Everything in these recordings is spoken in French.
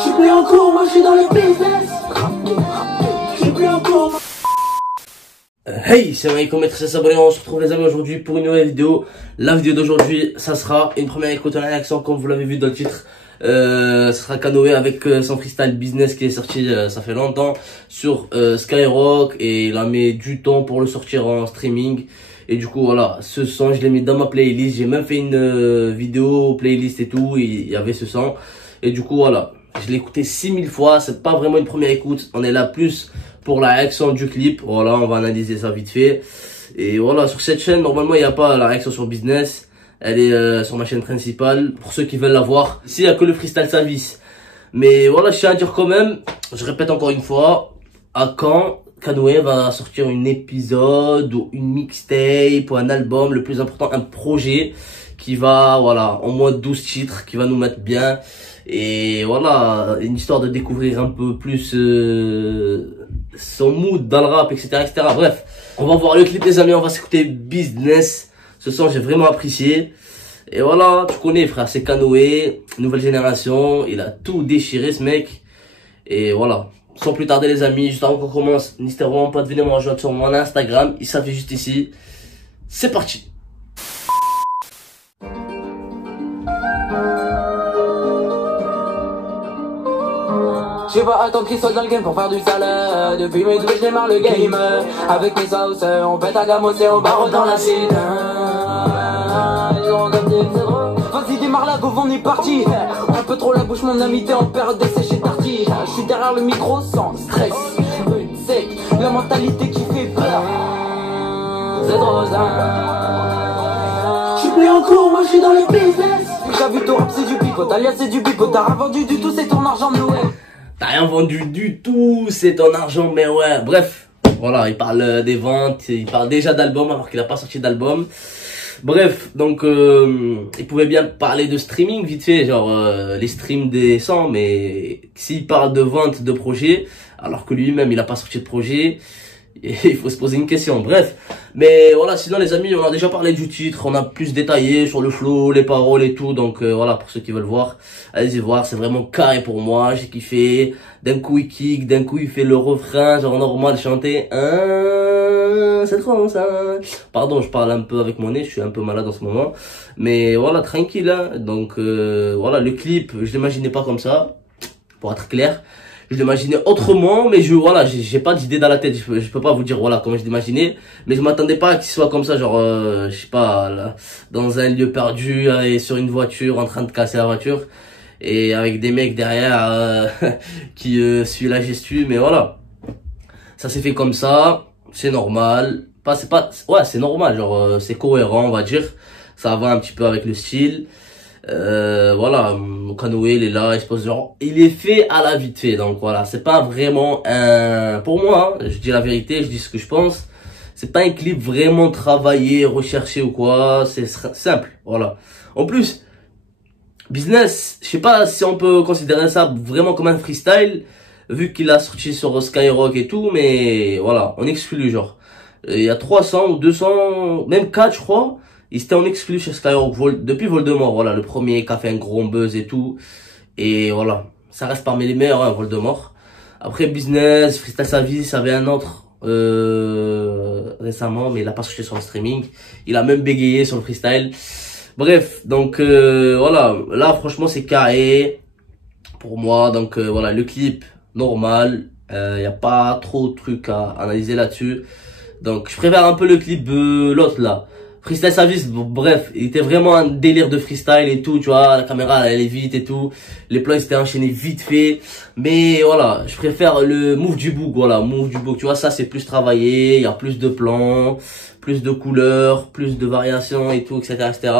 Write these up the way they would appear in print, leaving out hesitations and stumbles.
J'suis plus en cours, moi j'suis dans le business. J'suis plus en cours. Hey, c'est Mike, comment très abonné, on se retrouve les amis aujourd'hui pour une nouvelle vidéo. La vidéo d'aujourd'hui, ça sera une première écoute en réaction comme vous l'avez vu dans le titre. Ce sera Kanoé avec son freestyle business qui est sorti ça fait longtemps sur Skyrock, et il a mis du temps pour le sortir en streaming. Et du coup voilà, ce son je l'ai mis dans ma playlist, j'ai même fait une vidéo playlist et tout, il y avait ce son. Et du coup voilà, je l'ai écouté 6000 fois, c'est pas vraiment une première écoute, on est là plus pour la réaction du clip. Voilà, on va analyser ça vite fait. Et voilà, sur cette chaîne normalement il n'y a pas la réaction sur business, elle est sur ma chaîne principale pour ceux qui veulent la voir. Ici il n'y a que le freestyle service. Mais voilà, je tiens à dire quand même, je répète encore une fois, à quand Kanoé va sortir un épisode ou une mixtape ou un album, le plus important, un projet qui va, voilà, au moins 12 titres, qui va nous mettre bien. Et voilà, une histoire de découvrir un peu plus son mood dans le rap, etc., etc. Bref, on va voir le clip les amis, on va s'écouter Business. Ce son j'ai vraiment apprécié. Et voilà, tu connais frère, c'est Kanoé, nouvelle génération, il a tout déchiré ce mec. Et voilà, sans plus tarder les amis, juste avant qu'on commence, n'hésitez vraiment pas de venir me rejoindre sur mon Instagram, il s'affiche juste ici. C'est parti. J'ai pas attendre qu'ils soient dans le game pour faire du salaire. Depuis mes douilles, je démarre le game. Avec mes sauces, on pète à gamos et on barre dans la cité. Vas-y démarre la gauve, on est parti. Un peu trop la bouche mon ami, t'es en période d'essai chez Tarty. Je suis derrière le micro sans stress. Rude, sec, la mentalité qui fait peur. C'est trop ça. J'suis plus en cours, moi j'suis dans le business. T'as vu ton rap c'est du pipeau, alias c'est du pipeau. T'as rien vendu du tout, c'est ton argent de Noël. T'as rien vendu du tout, c'est ton argent, mais ouais, bref. Voilà, il parle des ventes, il parle déjà d'album alors qu'il a pas sorti d'album. Bref, donc il pouvait bien parler de streaming vite fait, genre les streams des 100, mais s'il parle de vente de projet, alors que lui-même il a pas sorti de projet, il faut se poser une question. Bref, mais voilà, sinon les amis, on a déjà parlé du titre, on a plus détaillé sur le flow, les paroles et tout, donc voilà, pour ceux qui veulent voir, allez-y voir, c'est vraiment carré pour moi, j'ai kiffé. D'un coup il kick, d'un coup il fait le refrain, genre normal, chanter, c'est trop ça. Pardon, je parle un peu avec mon nez, je suis un peu malade en ce moment, mais voilà, tranquille, hein. Donc voilà, le clip, je l'imaginais pas comme ça, pour être clair. Je l'imaginais autrement, mais voilà, j'ai pas d'idée dans la tête, je peux pas vous dire voilà comment je l'imaginais, mais je m'attendais pas à qu'il soit comme ça, genre je sais pas, là, dans un lieu perdu et sur une voiture en train de casser la voiture et avec des mecs derrière qui suivent la gestu. Mais voilà, ça s'est fait comme ça, c'est normal, ouais, c'est normal, genre c'est cohérent on va dire, ça va un petit peu avec le style. Voilà, Kanoé il est là, il se pose genre, il est fait à la vite fait, donc voilà, c'est pas vraiment un, pour moi, hein, je dis la vérité, je dis ce que je pense, c'est pas un clip vraiment travaillé, recherché ou quoi, c'est simple, voilà. En plus, Business, je sais pas si on peut considérer ça vraiment comme un freestyle, vu qu'il a sorti sur Skyrock et tout, mais voilà, on exclut genre. Il y a 300 ou 200, même 4 je crois, ils étaient en exclu chez Skyrock depuis Voldemort, voilà, le premier qui a fait un gros buzz et tout. Et voilà, ça reste parmi les meilleurs, hein, Voldemort. Après Business, Freestyle Service, avait un autre récemment, mais il a pas sorti sur le streaming. Il a même bégayé sur le freestyle. Bref, donc voilà, là franchement c'est carré pour moi. Donc voilà, le clip normal, y a pas trop de trucs à analyser là-dessus. Donc je préfère un peu le clip l'autre là, Freestyle Service. Bon, bref, il était vraiment un délire de freestyle et tout, tu vois, la caméra elle est vite et tout, les plans ils étaient enchaînés vite fait. Mais voilà, je préfère le Move du Book, voilà, Move du Book, tu vois, ça c'est plus travaillé, il y a plus de plans, plus de couleurs, plus de variations et tout, etc., etc.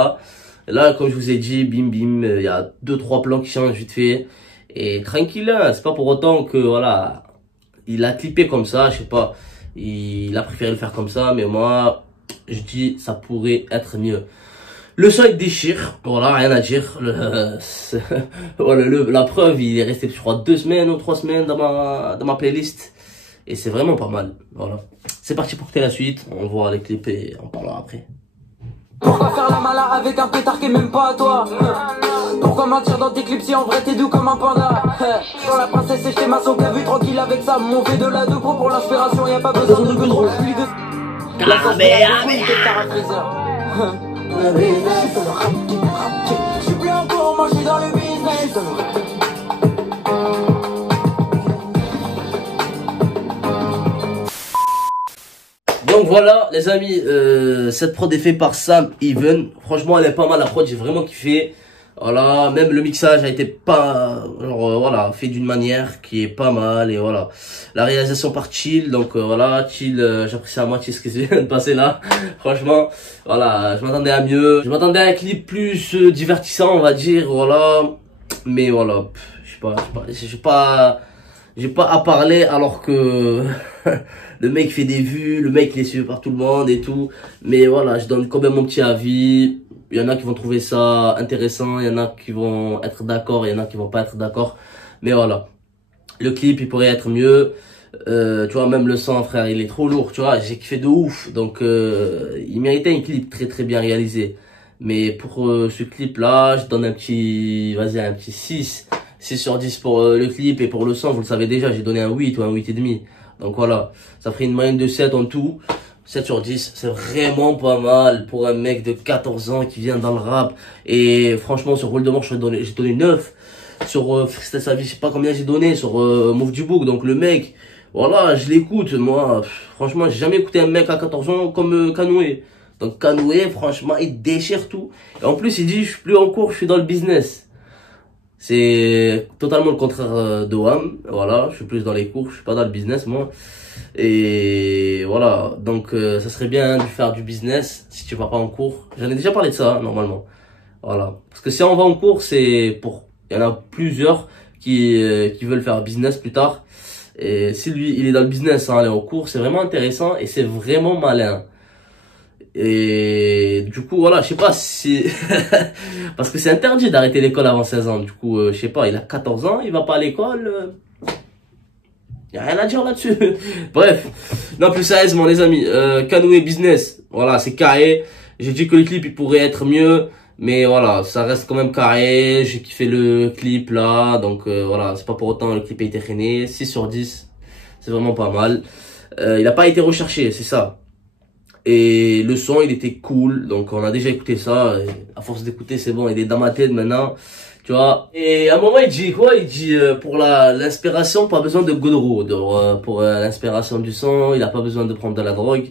Et là, comme je vous ai dit, bim bim, il y a 2-3 plans qui changent vite fait. Et tranquille, hein, c'est pas pour autant que, voilà, il a clippé comme ça, je sais pas, il a préféré le faire comme ça, mais moi, je dis, ça pourrait être mieux. Le son il déchire, voilà, rien à dire. Voilà, la preuve, il est resté, je crois, 2 semaines ou 3 semaines dans ma playlist. Et c'est vraiment pas mal, voilà. C'est parti pour que la suite, on voit les clips et on parlera après. Pourquoi faire la mala avec un pétard qui est même pas à toi? Pourquoi mentir dans tes clips si en vrai t'es doux comme un panda? Dans la princesse et chez Maçon qu'a vu tranquille avec ça. Mon fait de la 2 pro pour l'inspiration, y'a pas besoin de contrôle. La sauce de la couille que t'as un freezer. Je suis plus en cours, moi je suis dans le business. Donc voilà les amis, cette prod est faite par Sam Even. Franchement elle est pas mal la prod, j'ai vraiment kiffé. Voilà, même le mixage a été pas, genre, voilà, fait d'une manière qui est pas mal et voilà. La réalisation par Chill, donc voilà, Chill, j'apprécie à moitié ce qui vient de passer là. Franchement, voilà, je m'attendais à mieux. Je m'attendais à un clip plus divertissant, on va dire, voilà. Mais voilà, j'ai pas à parler alors que le mec fait des vues, le mec il est suivi par tout le monde et tout. Mais voilà, je donne quand même mon petit avis. Il y en a qui vont trouver ça intéressant, il y en a qui vont être d'accord, il y en a qui vont pas être d'accord. Mais voilà, le clip il pourrait être mieux. Tu vois, même le son, frère, il est trop lourd, tu vois, j'ai kiffé de ouf. Donc il méritait un clip très très bien réalisé. Mais pour ce clip là, je donne un petit, vas-y, un petit 6 sur 10 pour le clip. Et pour le son, vous le savez déjà, j'ai donné un 8 ou un 8,5. Donc voilà, ça ferait une moyenne de 7 en tout. 7 sur 10, c'est vraiment pas mal pour un mec de 14 ans qui vient dans le rap. Et franchement, sur Voldemort, j'ai donné 9. Sur Freestyle Sa Vie, je sais pas combien j'ai donné. Sur Move du Book, donc le mec, voilà, je l'écoute. Moi, franchement, j'ai jamais écouté un mec à 14 ans comme Kanoué. Donc Kanoué, franchement, il déchire tout. Et en plus, il dit, je suis plus en cours, je suis dans le business. C'est totalement le contraire de Wham. Voilà, je suis plus dans les cours, je suis pas dans le business, moi. Et voilà, donc ça serait bien de faire du business si tu vas pas en cours. J'en ai déjà parlé de ça, normalement. Voilà, parce que si on va en cours, c'est pour... Il y en a plusieurs qui veulent faire business plus tard. Et si lui, il est dans le business sans aller en cours, c'est vraiment intéressant et c'est vraiment malin. Et du coup, voilà, je sais pas si... parce que c'est interdit d'arrêter l'école avant 16 ans. Du coup, je sais pas, il a 14 ans, il va pas à l'école... Y a rien à dire là-dessus. Bref. Non, plus sérieusement, les amis. Kanoué Business. Voilà, c'est carré. J'ai dit que le clip, il pourrait être mieux. Mais voilà, ça reste quand même carré. J'ai kiffé le clip là. Donc voilà, c'est pas pour autant le clip a été traîné. 6 sur 10. C'est vraiment pas mal. Il a pas été recherché, c'est ça. Et le son, il était cool. Donc on a déjà écouté ça. Et à force d'écouter, c'est bon. Il est dans ma tête maintenant. Tu vois, et à un moment il dit quoi? Il dit pour l'inspiration, pas besoin de Godoro. Pour l'inspiration du son, il a pas besoin de prendre de la drogue.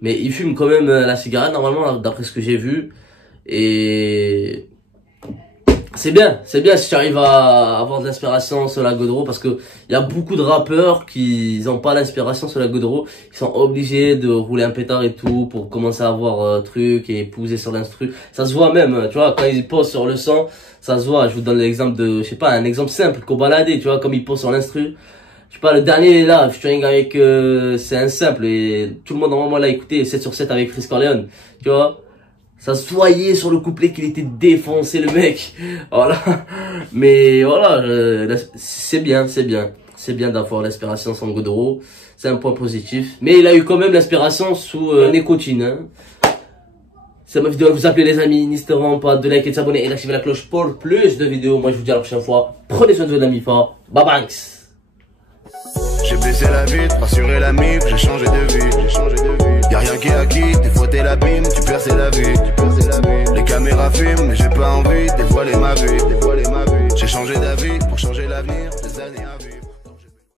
Mais il fume quand même la cigarette normalement, d'après ce que j'ai vu. Et c'est bien si tu arrives à avoir de l'inspiration sur la Godoro, parce que il y a beaucoup de rappeurs qui n'ont pas l'inspiration sur la Godoro, ils sont obligés de rouler un pétard et tout pour commencer à avoir truc et pousser sur l'instru. Ça se voit même, tu vois, quand ils posent sur le son, ça se voit. Je vous donne l'exemple de, je sais pas, un exemple simple, Kobalade, tu vois, comme il posent sur l'instru. Je sais pas, le dernier là, featuring avec, c'est un simple et tout le monde normalement l'a écouté, 7 sur 7 avec Chris Corleone, tu vois. Ça se voyait sur le couplet qu'il était défoncé le mec. Voilà. Mais voilà, c'est bien d'avoir l'inspiration sans Godoro. C'est un point positif. Mais il a eu quand même l'inspiration sous nicotine. Hein. C'est ma vidéo à vous appeler les amis. N'hésitez pas de liker, de s'abonner et d'activer la cloche pour plus de vidéos. Moi je vous dis à la prochaine fois. Prenez soin de vous, l'ami fort. Bye bye. J'ai baissé la vitre, rassuré la mif, j'ai changé de vie, Y'a rien qui est acquis, des fois t'es l'abîme, tu perces la vie, Les caméras filment, mais j'ai pas envie, dévoiler ma vie, J'ai changé d'avis pour changer l'avenir, des années à vivre.